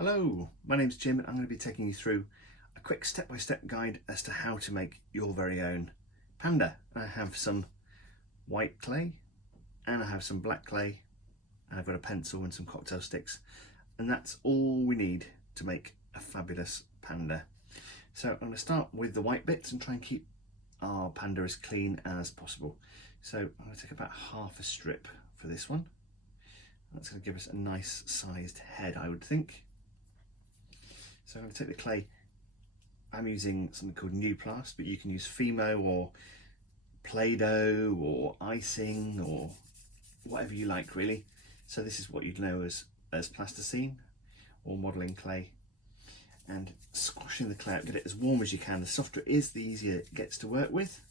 Hello, my name's Jim and I'm going to be taking you through a quick step-by-step guide as to how to make your very own panda. I have some white clay and I have some black clay and I've got a pencil and some cocktail sticks, and that's all we need to make a fabulous panda. So I'm going to start with the white bits and try and keep our panda as clean as possible. So I'm going to take about half a strip for this one. That's going to give us a nice sized head, I would think. So I'm going to take the clay. I'm using something called New Plast, but you can use Fimo or Play-Doh or icing or whatever you like, really. So this is what you'd know as plasticine or modelling clay. And squashing the clay out, get it as warm as you can. The softer it is, the easier it gets to work with.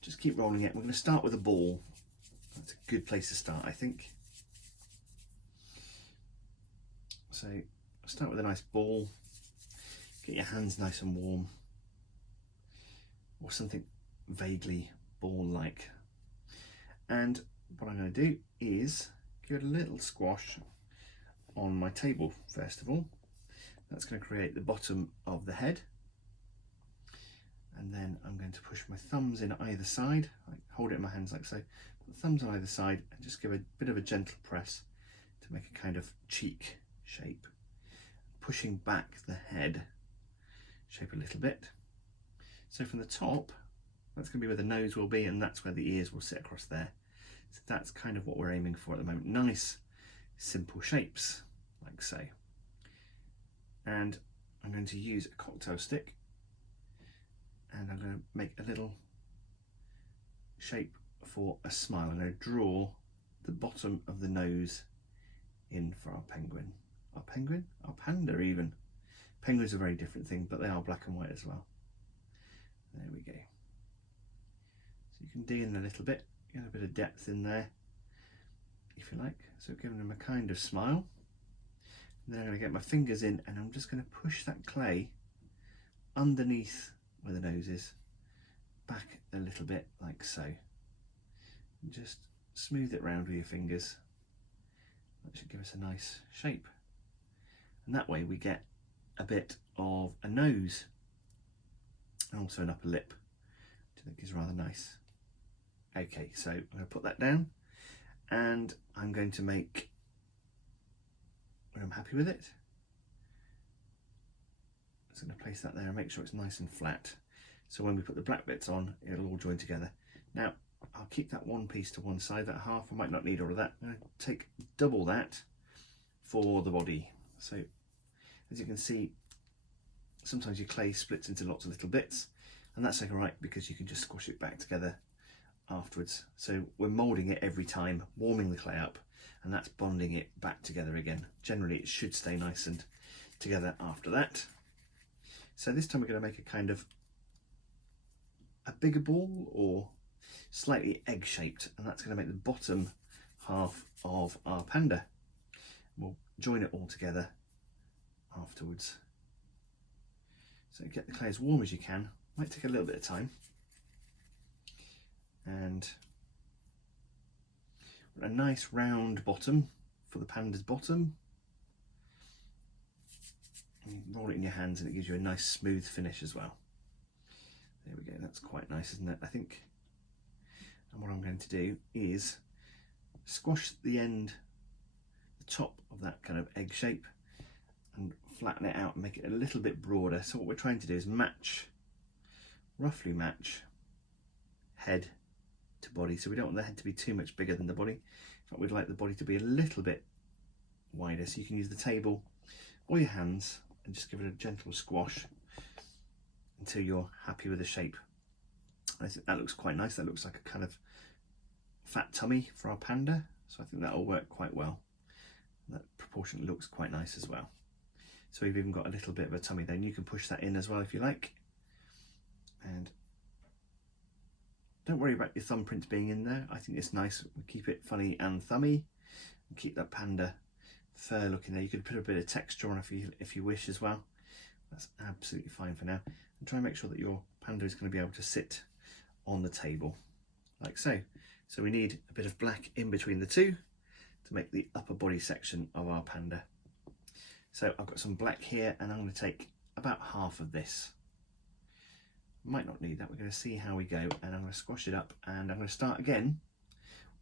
Just keep rolling it. We're going to start with a ball. That's a good place to start, I think. So start with a nice ball. Get your hands nice and warm, or something vaguely ball-like. And what I'm going to do is give it a little squash on my table first of all. That's going to create the bottom of the head. And then I'm going to push my thumbs in either side, like hold it in my hands like so. Put the thumbs on either side and just give a bit of a gentle press to make a kind of cheek shape. Pushing back the head shape a little bit. So from the top, that's going to be where the nose will be, and that's where the ears will sit across there. So that's kind of what we're aiming for at the moment. Nice, simple shapes, like so. And I'm going to use a cocktail stick, and I'm going to make a little shape for a smile. I'm going to draw the bottom of the nose in for our penguin. Our panda even. Penguins are a very different thing, but they are black and white as well. There we go. So you can dig in a little bit, get a bit of depth in there, if you like. So giving them a kind of smile. And then I'm going to get my fingers in and I'm just going to push that clay underneath where the nose is, back a little bit like so. And just smooth it round with your fingers. That should give us a nice shape. And that way we get a bit of a nose and also an upper lip, which I think is rather nice. Okay, so I'm going to put that down and I'm going to make, when I'm happy with it, I'm just going to place that there and make sure it's nice and flat. So when we put the black bits on, it'll all join together. Now, I'll keep that one piece to one side, that half. I might not need all of that. I'm going to take double that for the body. So as you can see, sometimes your clay splits into lots of little bits, and that's all right because you can just squash it back together afterwards. So we're moulding it every time, warming the clay up, and that's bonding it back together again. Generally it should stay nice and together after that. So this time we're going to make a kind of a bigger ball, or slightly egg-shaped, and that's going to make the bottom half of our panda. We'll join it all together afterwards. So get the clay as warm as you can. Might take a little bit of time. And a nice round bottom for the panda's bottom. And you roll it in your hands and it gives you a nice smooth finish as well. There we go, that's quite nice, isn't it, I think? And what I'm going to do is squash the end, the top of that kind of egg shape, and flatten it out and make it a little bit broader. So what we're trying to do is match, roughly match, head to body. So we don't want the head to be too much bigger than the body. In fact, we'd like the body to be a little bit wider. So you can use the table or your hands and just give it a gentle squash until you're happy with the shape. I think that looks quite nice. That looks like a kind of fat tummy for our panda. So I think that'll work quite well. That proportion looks quite nice as well. So we've even got a little bit of a tummy there, and you can push that in as well if you like. And don't worry about your thumbprints being in there. I think it's nice. We keep it funny and thummy, and keep that panda fur looking there. You could put a bit of texture on if you wish as well. That's absolutely fine for now. And try and make sure that your panda is going to be able to sit on the table like so. So we need a bit of black in between the two to make the upper body section of our panda. So I've got some black here, and I'm going to take about half of this. Might not need that, we're going to see how we go, and I'm going to squash it up, and I'm going to start again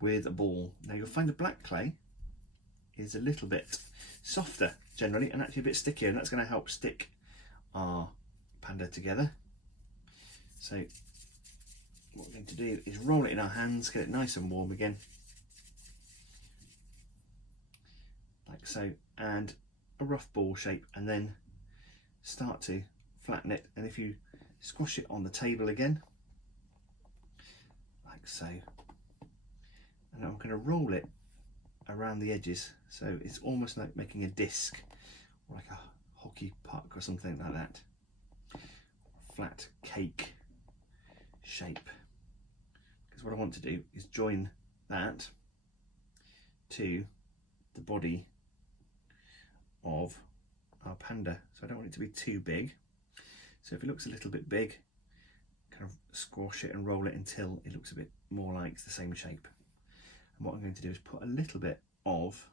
with a ball. Now you'll find the black clay is a little bit softer generally, and actually a bit stickier, and that's going to help stick our panda together. So what we're going to do is roll it in our hands, get it nice and warm again, like so, and a rough ball shape, and then start to flatten it. And if you squash it on the table again, like so, and I'm going to roll it around the edges, so it's almost like making a disc, or like a hockey puck or something like that, flat cake shape. Because what I want to do is join that to the body of our panda, so I don't want it to be too big. So if it looks a little bit big, kind of squash it and roll it until it looks a bit more like the same shape. And what I'm going to do is put a little bit of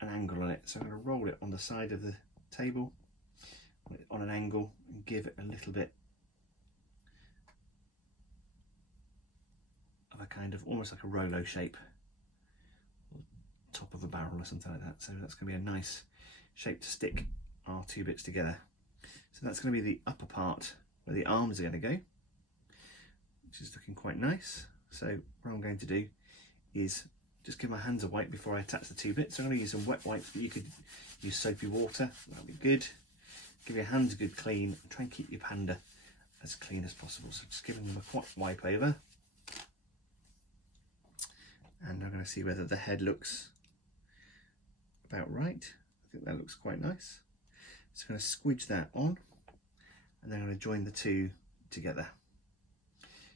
an angle on it. So I'm going to roll it on the side of the table on an angle and give it a little bit of a kind of almost like a Rolo shape, top of a barrel or something like that. So that's going to be a nice shape to stick our two bits together. So that's going to be the upper part where the arms are going to go, which is looking quite nice. So what I'm going to do is just give my hands a wipe before I attach the two bits. So I'm going to use some wet wipes, but you could use soapy water, that'll be good. Give your hands a good clean, and try and keep your panda as clean as possible. So just giving them a quick wipe over, and I'm going to see whether the head looks about right. I think that looks quite nice. So I'm going to squidge that on, and then I'm going to join the two together.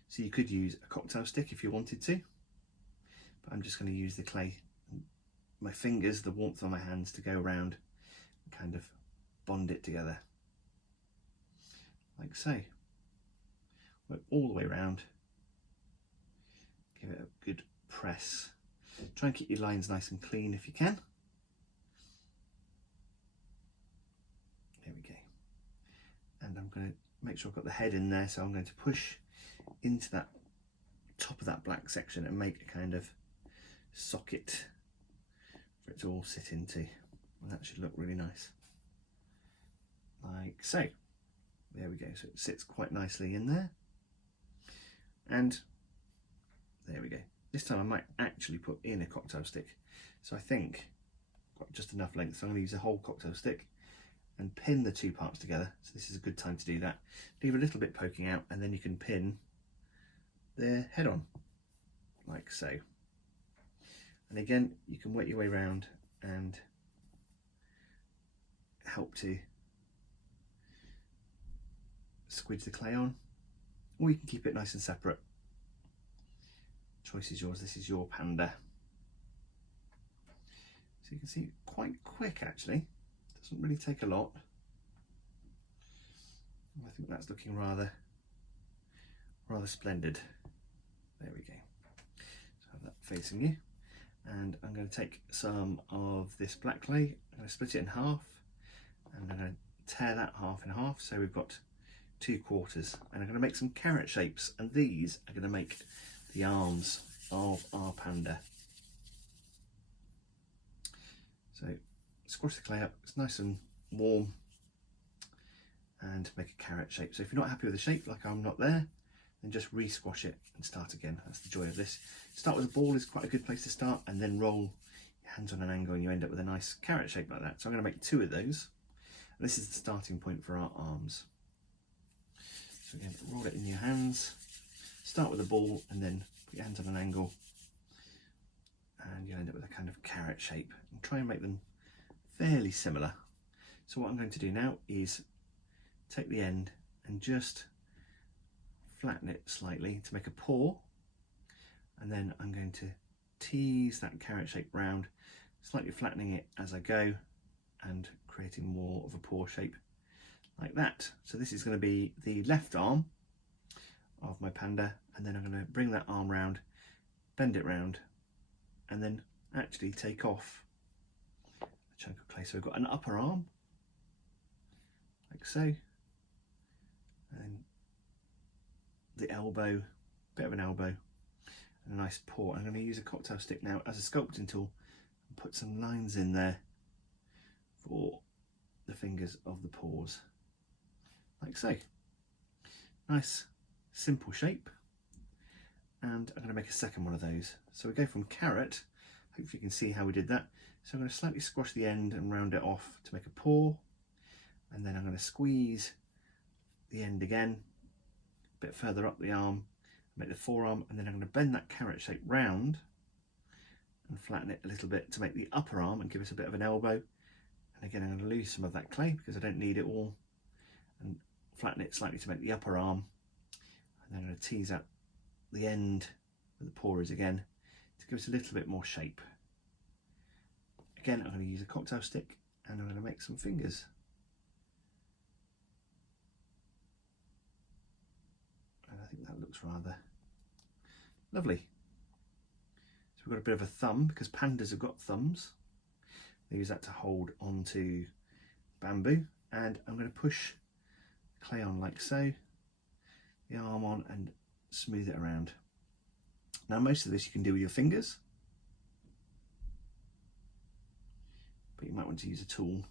So you could use a cocktail stick if you wanted to, but I'm just going to use the clay, my fingers, the warmth on my hands, to go around and kind of bond it together, like so. Work all the way around, give it a good press. Try and keep your lines nice and clean if you can. There we go. And I'm going to make sure I've got the head in there, so I'm going to push into that top of that black section and make a kind of socket for it to all sit into, and that should look really nice, like so. There we go. So it sits quite nicely in there, and there we go. This time I might actually put in a cocktail stick, so I think I've got just enough length, so I'm going to use a whole cocktail stick and pin the two parts together. So this is a good time to do that. Leave a little bit poking out, and then you can pin their head on, like so. And again, you can work your way around and help to squidge the clay on, or you can keep it nice and separate. Choice is yours. This is your panda. So you can see quite quick actually, doesn't really take a lot. I think that's looking rather splendid. There we go. So I have that facing you, and I'm going to take some of this black clay, I'm going to split it in half, and I'm going to tear that half in half, so we've got 2 quarters, and I'm going to make some carrot shapes, and these are going to make the arms of our panda. So squash the clay up, it's nice and warm, and make a carrot shape. So if you're not happy with the shape, like I'm not there, then just re-squash it and start again. That's the joy of this. Start with a ball is quite a good place to start, and then roll your hands on an angle and you end up with a nice carrot shape like that. So I'm going to make 2 of those, and this is the starting point for our arms. So again, roll it in your hands, start with a ball, and then put your hands on an angle, and you end up with a kind of carrot shape, and try and make them fairly similar. So what I'm going to do now is take the end and just flatten it slightly to make a paw, and then I'm going to tease that carrot shape round, slightly flattening it as I go and creating more of a paw shape like that. So this is going to be the left arm of my panda, and then I'm going to bring that arm round, bend it round, and then actually take off chunk of clay. So we've got an upper arm, like so, and the elbow, bit of an elbow, and a nice paw. I'm going to use a cocktail stick now as a sculpting tool and put some lines in there for the fingers of the paws, like so. Nice simple shape. And I'm going to make a second one of those. So we go from carrot, hopefully you can see how we did that. So I'm going to slightly squash the end and round it off to make a paw, and then I'm going to squeeze the end again a bit further up the arm, make the forearm, and then I'm going to bend that carrot shape round and flatten it a little bit to make the upper arm and give us a bit of an elbow. And again, I'm going to lose some of that clay because I don't need it all, and flatten it slightly to make the upper arm. And then I'm going to tease out the end where the paw is again to give us a little bit more shape. Again, I'm going to use a cocktail stick and I'm going to make some fingers. And I think that looks rather lovely. So we've got a bit of a thumb because pandas have got thumbs. They use that to hold onto bamboo, and I'm going to push clay on like so, the arm on, and smooth it around. Now most of this you can do with your fingers, but you might want to use a tool.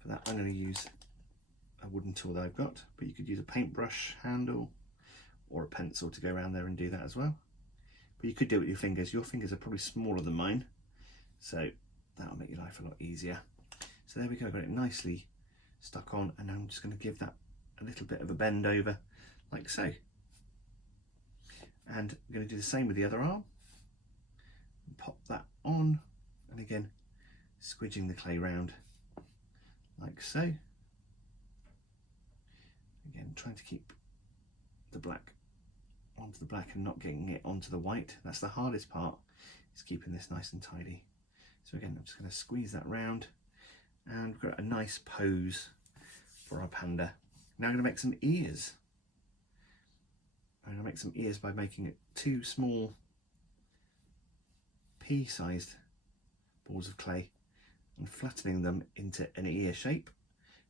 For that I'm going to use a wooden tool that I've got, but you could use a paintbrush handle or a pencil to go around there and do that as well. But you could do it with your fingers. Your fingers are probably smaller than mine, so that'll make your life a lot easier. So there we go, I've got it nicely stuck on, and I'm just going to give that a little bit of a bend over like so. And I'm going to do the same with the other arm. Pop that on, and again squidging the clay round like so. Again, trying to keep the black onto the black and not getting it onto the white. That's the hardest part, is keeping this nice and tidy. So again, I'm just going to squeeze that round, and we've got a nice pose for our panda. Now I'm going to make some ears. I'm going to make some ears by making two small pea-sized balls of clay and flattening them into an ear shape.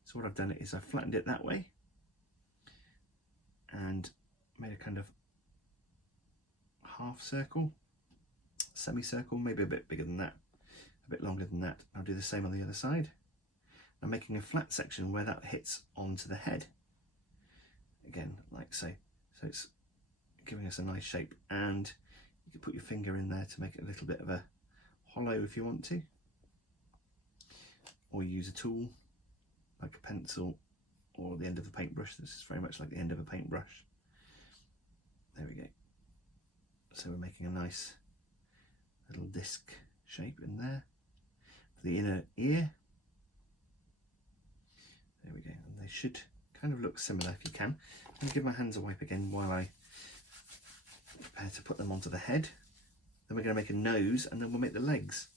So what I've done is I've flattened it that way and made a kind of half circle, semicircle, maybe a bit bigger than that, a bit longer than that. I'll do the same on the other side. I'm making a flat section where that hits onto the head, again like so. So it's giving us a nice shape, and you can put your finger in there to make it a little bit of a hollow if you want to, or use a tool like a pencil or the end of a paintbrush. This is very much like the end of a paintbrush. There we go. So we're making a nice little disc shape in there for the inner ear. There we go, and they should kind of look similar if you can. I'm going to give my hands a wipe again while I prepare to put them onto the head. Then we're going to make a nose, and then we'll make the legs.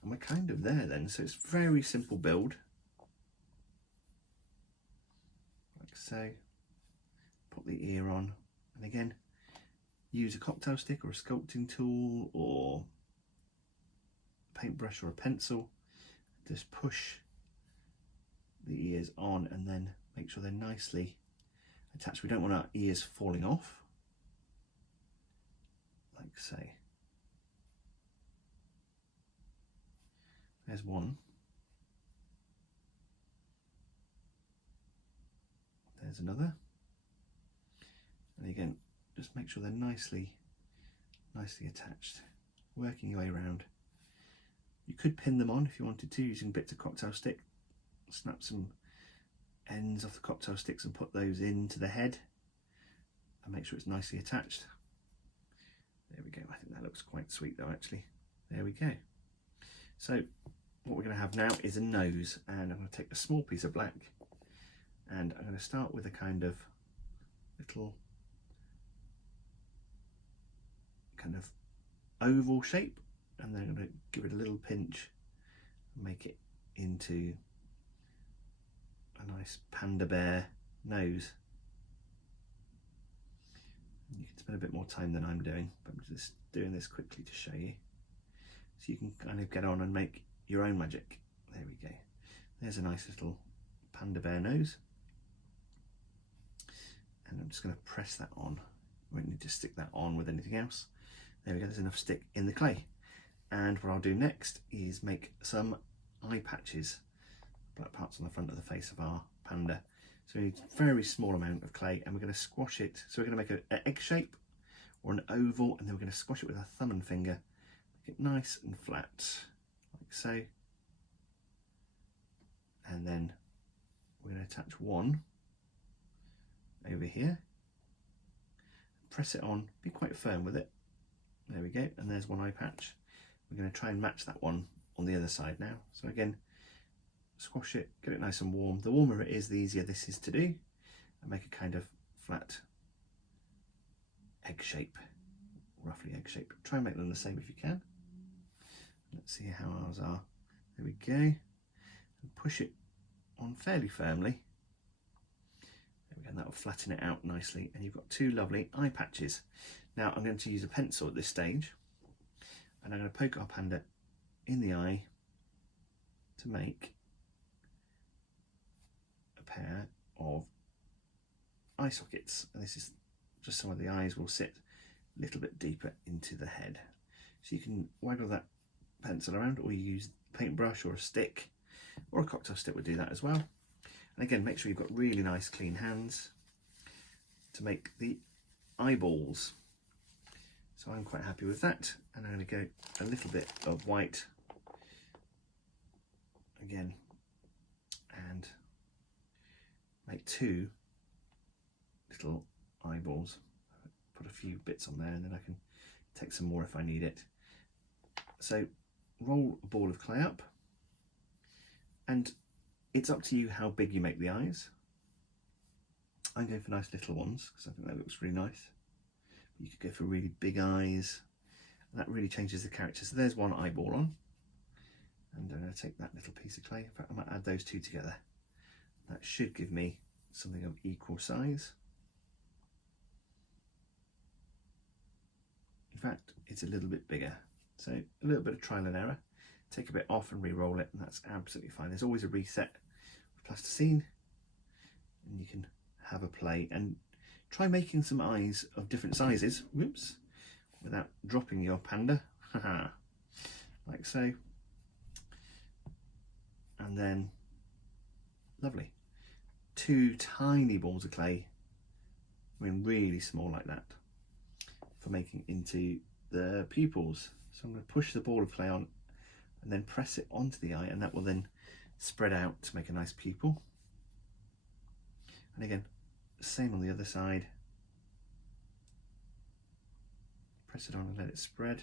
And we're kind of there then, so it's a very simple build. Like so. Put the ear on, and again, use a cocktail stick or a sculpting tool or a paintbrush or a pencil. Just push the ears on and then make sure they're nicely attached. We don't want our ears falling off, like so. There's one. There's another. And again, just make sure they're nicely attached, working your way around. You could pin them on if you wanted to, using bits of cocktail stick. Snap some ends off the cocktail sticks and put those into the head, and make sure it's nicely attached. There we go. I think that looks quite sweet though, actually. There we go. So what we're going to have now is a nose, and I'm going to take a small piece of black, and I'm going to start with a kind of little kind of oval shape, and then I'm going to give it a little pinch and make it into a nice panda bear nose. You can spend a bit more time than I'm doing, but I'm just doing this quickly to show you, so you can kind of get on and make your own magic. There we go. There's a nice little panda bear nose. And I'm just going to press that on. We won't need to stick that on with anything else. There we go, there's enough stick in the clay. And what I'll do next is make some eye patches, black parts on the front of the face of our panda. So we need a very small amount of clay, and we're going to squash it. So we're going to make an egg shape or an oval, and then we're going to squash it with our thumb and finger. Make it nice and flat, like so. And then we're going to attach one over here. Press it on, be quite firm with it. There we go, and there's one eye patch. We're going to try and match that one on the other side now. So again, squash it, get it nice and warm. The warmer it is, the easier this is to do. And make a kind of flat egg shape, roughly egg shape. Try and make them the same if you can. Let's see how ours are. There we go. And push it on fairly firmly. There we go, and that will flatten it out nicely. And you've got two lovely eye patches. Now I'm going to use a pencil at this stage, and I'm going to poke our panda in the eye to make a pair of eye sockets. And this is just some of the eyes will sit a little bit deeper into the head. So you can waggle that pencil around, or you use a paintbrush or a stick, or a cocktail stick would do that as well. And again, make sure you've got really nice clean hands to make the eyeballs. So I'm quite happy with that, and I'm going to go a little bit of white again and make two little eyeballs. Put a few bits on there, and then I can take some more if I need it. So roll a ball of clay up, and it's up to you how big you make the eyes. I'm going for nice little ones because I think that looks really nice. You could go for really big eyes, and that really changes the character. So there's one eyeball on, and I'm going to take that little piece of clay. In fact, I might add those two together. That should give me something of equal size. In fact, it's a little bit bigger. So a little bit of trial and error. Take a bit off and re-roll it, and that's absolutely fine. There's always a reset with plasticine, and you can have a play and try making some eyes of different sizes, whoops, without dropping your panda, like so. And then, lovely, two tiny balls of clay, I mean really small like that, for making into the pupils. So I'm going to push the ball of clay on and then press it onto the eye, and that will then spread out to make a nice pupil. And again, same on the other side. Press it on and let it spread.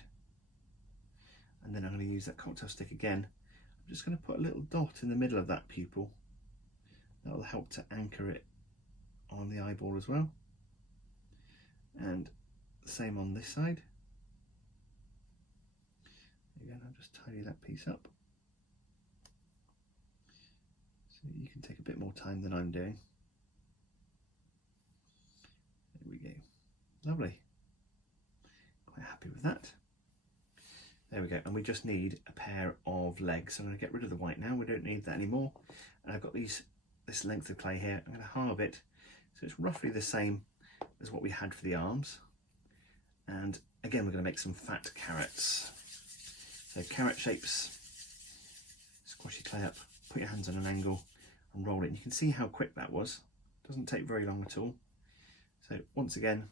And then I'm going to use that cocktail stick again. I'm just going to put a little dot in the middle of that pupil. That will help to anchor it on the eyeball as well. And the same on this side. Again, I'll just tidy that piece up. So you can take a bit more time than I'm doing. There we go. Lovely. Quite happy with that. There we go. And we just need a pair of legs. So I'm going to get rid of the white now. We don't need that anymore. And I've got this length of clay here. I'm going to halve it so it's roughly the same as what we had for the arms. And again, we're going to make some fat carrots. So carrot shapes. Squash your clay up, put your hands on an angle and roll it. And you can see how quick that was. Doesn't take very long at all. So once again,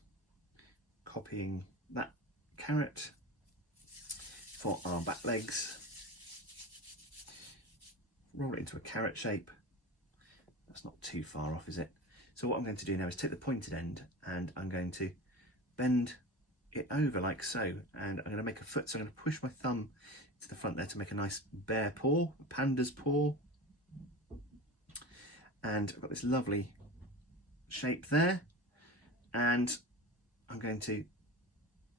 copying that carrot for our back legs. Roll it into a carrot shape. That's not too far off, is it? So what I'm going to do now is take the pointed end, and I'm going to bend it over like so, and I'm going to make a foot. So I'm going to push my thumb to the front there to make a nice bear paw, a panda's paw. And I've got this lovely shape there, and I'm going to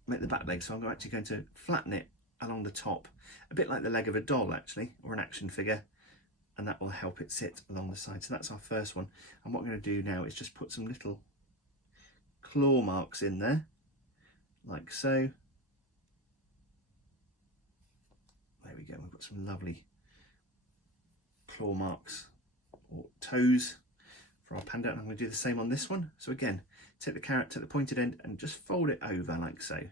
make the back leg. So I'm actually going to flatten it along the top, a bit like the leg of a doll actually, or an action figure, and that will help it sit along the side. So that's our first one. And what I'm going to do now is just put some little claw marks in there, like so. There we go, we've got some lovely claw marks or toes for our panda, and I'm going to do the same on this one. So again, take the carrot, take the pointed end and just fold it over like so. And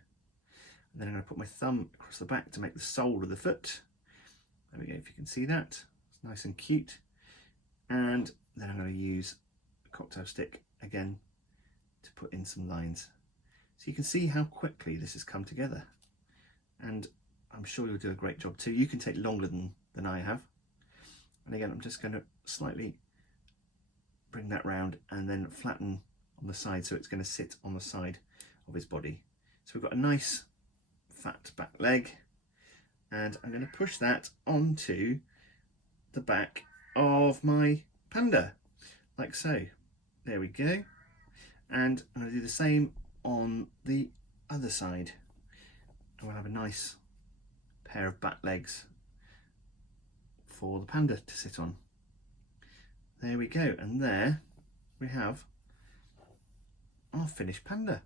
then I'm going to put my thumb across the back to make the sole of the foot. There we go, if you can see that. It's nice and cute. And then I'm going to use a cocktail stick again to put in some lines. So you can see how quickly this has come together. And I'm sure you'll do a great job too. You can take longer than I have. And again, I'm just going to slightly bring that round and then flatten on the side so it's going to sit on the side of his body. So we've got a nice fat back leg, and I'm going to push that onto the back of my panda like so. There we go. And I'm going to do the same on the other side. And we'll have a nice pair of back legs for the panda to sit on. There we go, and there we have our finished panda.